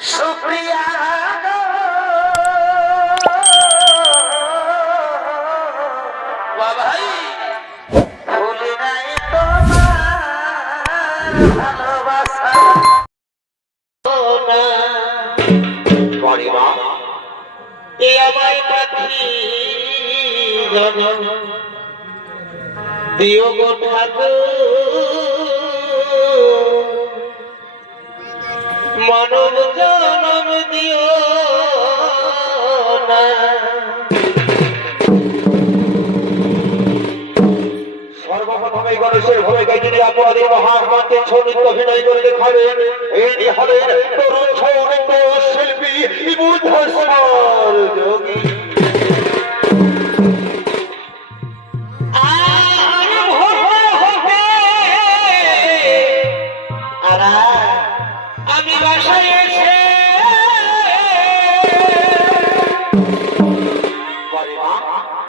সুপ্রিয়া ভাই ভুলি নাই তোমার ভালোবাসা এই আমার পাখি দিও গো ঠাকুর মানব জনম দিও না সর্বপ্রথমে গণেশের ভূমিকায় যিনি আপনাদের মহাত্মাকে ছবিত অভিনয় করে দেখাবেন এই হলেন তরুণ